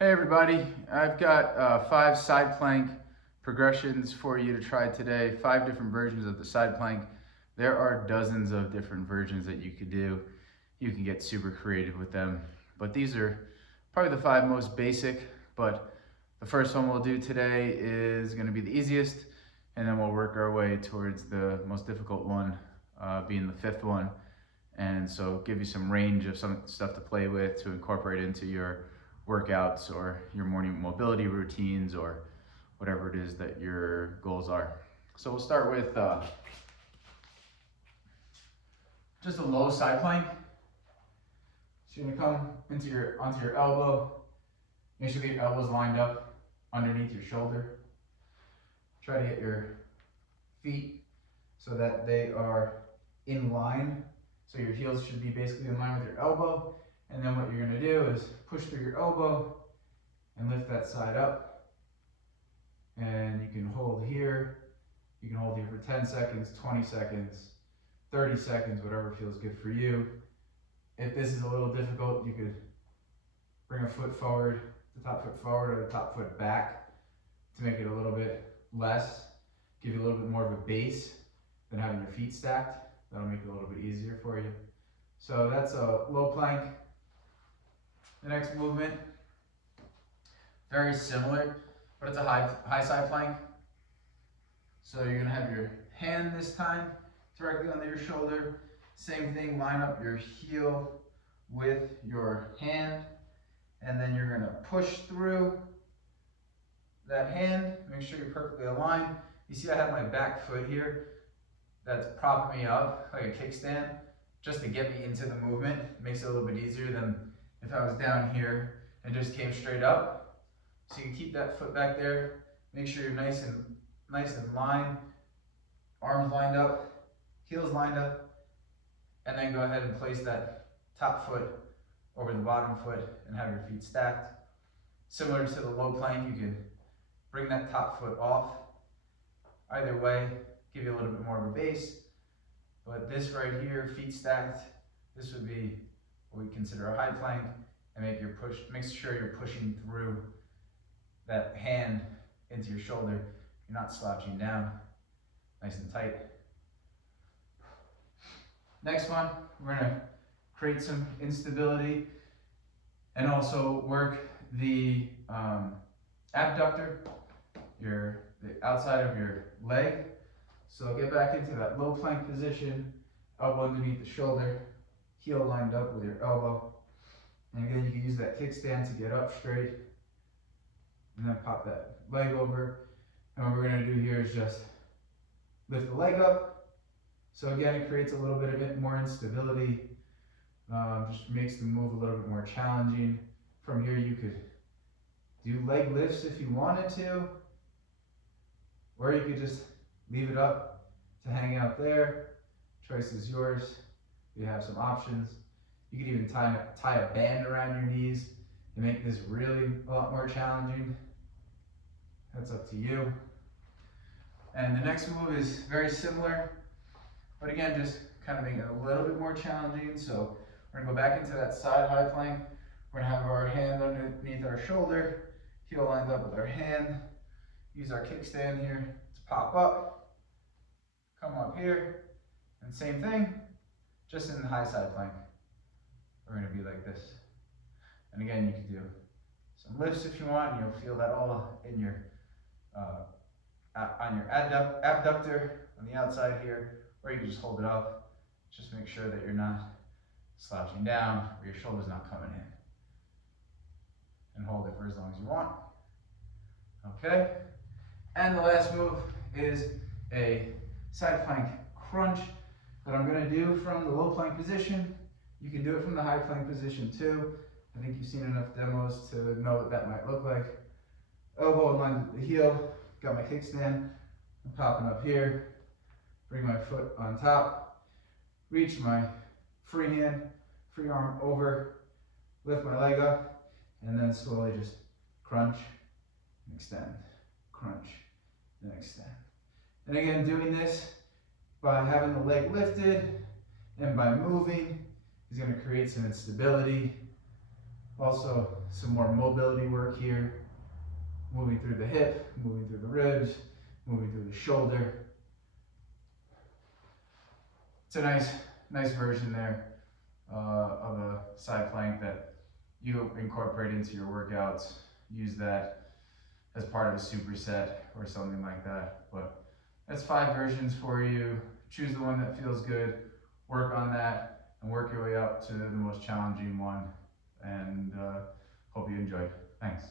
Hey everybody, I've got 5 side plank progressions for you to try today, 5 different versions of the side plank. There are dozens of different versions that you could do. You can get super creative with them, but these are probably the 5 most basic, but the first one we'll do today is going to be the easiest, and then we'll work our way towards the most difficult one, being the 5th one. And so give you some range of some stuff to play with to incorporate into your workouts or your morning mobility routines or whatever it is that your goals are. So we'll start with just a low side plank. So you're gonna come onto your elbow. Make sure that your elbow's lined up underneath your shoulder. Try to get your feet so that they are in line. So your heels should be basically in line with your elbow. And then what you're gonna do is push through your elbow and lift that side up. And you can hold here. You can hold here for 10 seconds, 20 seconds, 30 seconds, whatever feels good for you. If this is a little difficult, you could bring a foot forward, the top foot forward or the top foot back to make it a little bit less, give you a little bit more of a base than having your feet stacked. That'll make it a little bit easier for you. So that's a low plank. The next movement, very similar, but it's a high side plank. So you're gonna have your hand this time directly under your shoulder. Same thing, line up your heel with your hand, and then you're gonna push through that hand. Make sure you're perfectly aligned. You see I have my back foot here that's propping me up like a kickstand just to get me into the movement. It makes it a little bit easier than if I was down here and just came straight up. So you can keep that foot back there. Make sure you're nice and line, arms lined up, heels lined up, and then go ahead and place that top foot over the bottom foot and have your feet stacked. Similar to the low plank, you can bring that top foot off. Either way, give you a little bit more of a base. But this right here, feet stacked, this would be what we consider a high plank, and make sure you're pushing through that hand into your shoulder. You're not slouching down, nice and tight. Next one, we're gonna create some instability and also work the abductor, the outside of your leg. So get back into that low plank position, elbow underneath the shoulder, heel lined up with your elbow. And again, you can use that kickstand to get up straight, and then pop that leg over. And what we're gonna do here is just lift the leg up. So again, it creates a little bit of more instability, just makes the move a little bit more challenging. From here, you could do leg lifts if you wanted to, or you could just leave it up to hang out there. Choice is yours. You have some options. You could even tie a band around your knees to make this really a lot more challenging. That's up to you. And the next move is very similar, but again, just kind of making it a little bit more challenging. So we're gonna go back into that side high plank. We're gonna have our hand underneath our shoulder, heel lined up with our hand. Use our kickstand here to pop up, come up here, and same thing, just in the high side plank. We're gonna be like this. And again, you can do some lifts if you want, and you'll feel that all in your, on your abductor on the outside here, or you can just hold it up. Just make sure that you're not slouching down, or your shoulder's not coming in. And hold it for as long as you want. Okay? And the last move is a side plank crunch that I'm gonna do from the low plank position. You can do it from the high plank position too. I think you've seen enough demos to know what that might look like. Elbow in line with the heel, got my kickstand, I'm popping up here, bring my foot on top, reach my free arm over, lift my leg up, and then slowly just crunch and extend, crunch and extend. And again, doing this by having the leg lifted and by moving is going to create some instability. Also, some more mobility work here, moving through the hip, moving through the ribs, moving through the shoulder. It's a nice version there of a side plank that you incorporate into your workouts. Use that as part of a superset or something like that. But that's 5 versions for you. Choose the one that feels good, work on that, and work your way up to the most challenging one. And hope you enjoyed. Thanks.